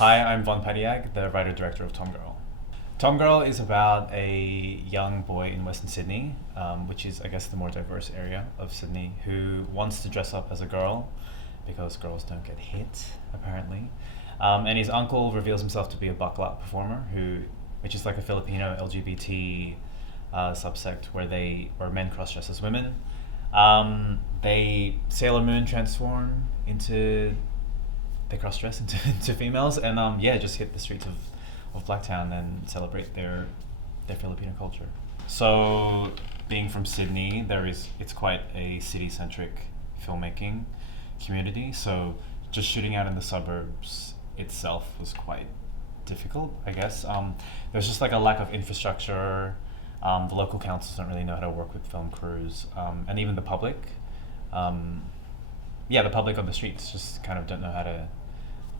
Hi, I'm Vonne Patiag, the writer-director of Tomgirl. Tomgirl is about a young boy in Western Sydney, which is, I guess, the more diverse area of Sydney, who wants to dress up as a girl because girls don't get hit, apparently. And his uncle reveals himself to be a bakla performer, which is like a Filipino LGBT subsect where men cross-dress as women. They Sailor Moon transform into they cross dress into females and just hit the streets of Blacktown and celebrate their Filipino culture. So being from Sydney, it's quite a city centric filmmaking community. So just shooting out in the suburbs itself was quite difficult, I guess. There's just like a lack of infrastructure. The local councils don't really know how to work with film crews, and even the public. The public on the streets just kind of don't know how to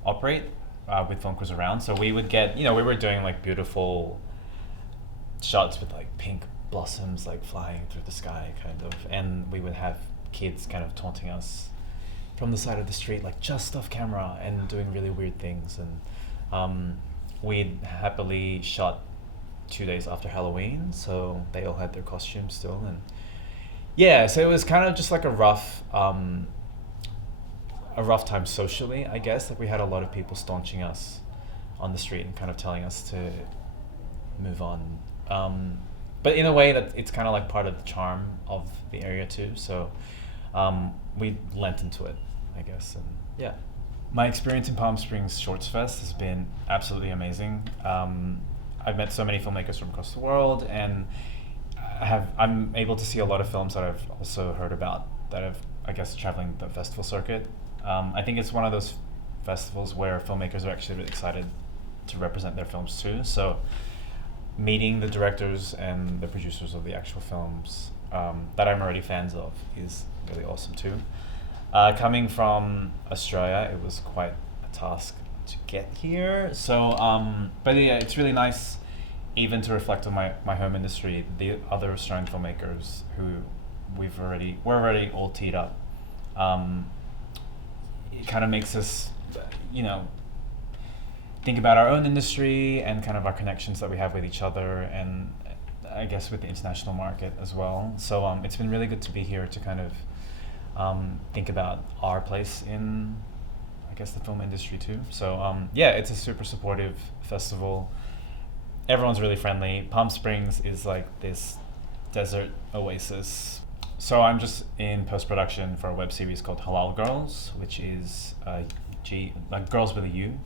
operate with film crews around. So we would get, we were doing like beautiful shots with like pink blossoms like flying through the sky, kind of, and we would have kids kind of taunting us from the side of the street, like just off camera, and doing really weird things. And we'd happily shot 2 days after Halloween, so they all had their costumes still, and so it was kind of just like a rough time socially, I guess. Like we had a lot of people staunching us on the street and kind of telling us to move on. But in a way that it's kind of like part of the charm of the area too. So we lent into it, I guess. And yeah, my experience in Palm Springs Shorts Fest has been absolutely amazing. I've met so many filmmakers from across the world, and I'm able to see a lot of films that I've also heard about that have, I guess, traveling the festival circuit. I think it's one of those festivals where filmmakers are actually really excited to represent their films too. So meeting the directors and the producers of the actual films that I'm already fans of is really awesome too. Coming from Australia, it was quite a task to get here. So, but yeah, it's really nice even to reflect on my home industry, the other Australian filmmakers who we're already all teed up. It kind of makes us, think about our own industry and kind of our connections that we have with each other, and I guess with the international market as well. So it's been really good to be here to kind of think about our place in, I guess, the film industry too. So it's a super supportive festival. Everyone's really friendly. Palm Springs is like this desert oasis. So I'm just in post-production for a web series called Halal Girls, which is like girls with a U,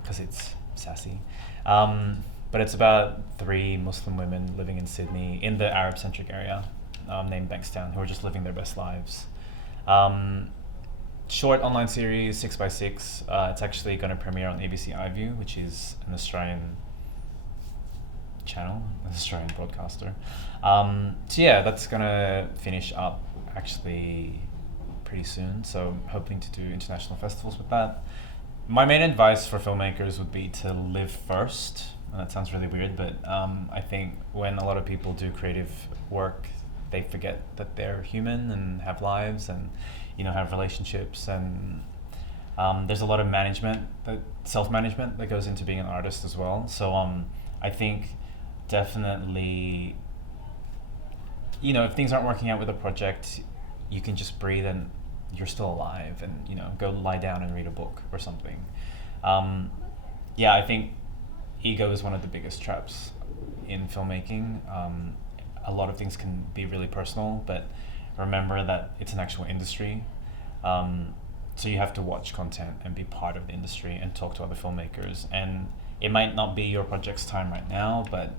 because it's sassy. But it's about 3 Muslim women living in Sydney, in the Arab-centric area, named Bankstown, who are just living their best lives. Short online series, 6x6. It's actually going to premiere on ABC iView, which is an Australian channel, an Australian broadcaster. That's gonna finish up actually pretty soon. So I'm hoping to do international festivals with that. My main advice for filmmakers would be to live first. And that sounds really weird, but I think when a lot of people do creative work, they forget that they're human and have lives and have relationships, and there's a lot of self-management that goes into being an artist as well. So I think definitely, if things aren't working out with a project, you can just breathe and you're still alive, and go lie down and read a book or something. I think ego is one of the biggest traps in filmmaking. A lot of things can be really personal, but remember that it's an actual industry. So you have to watch content and be part of the industry and talk to other filmmakers. And it might not be your project's time right now, but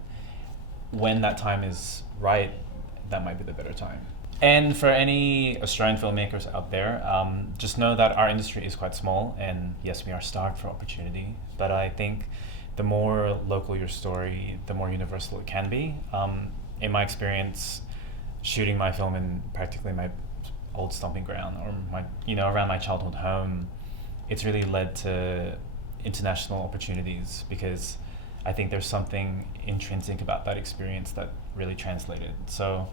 when that time is right, that might be the better time. And for any Australian filmmakers out there, just know that our industry is quite small, and yes, we are starved for opportunity, but I think the more local your story, the more universal it can be. In my experience, shooting my film in practically my old stomping ground, or around my childhood home, it's really led to international opportunities, because I think there's something intrinsic about that experience that really translated. So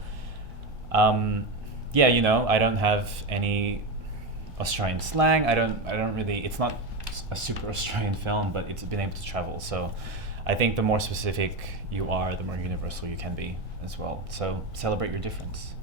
I don't have any Australian slang. I don't really, it's not a super Australian film, but it's been able to travel. So I think the more specific you are, the more universal you can be as well. So celebrate your difference.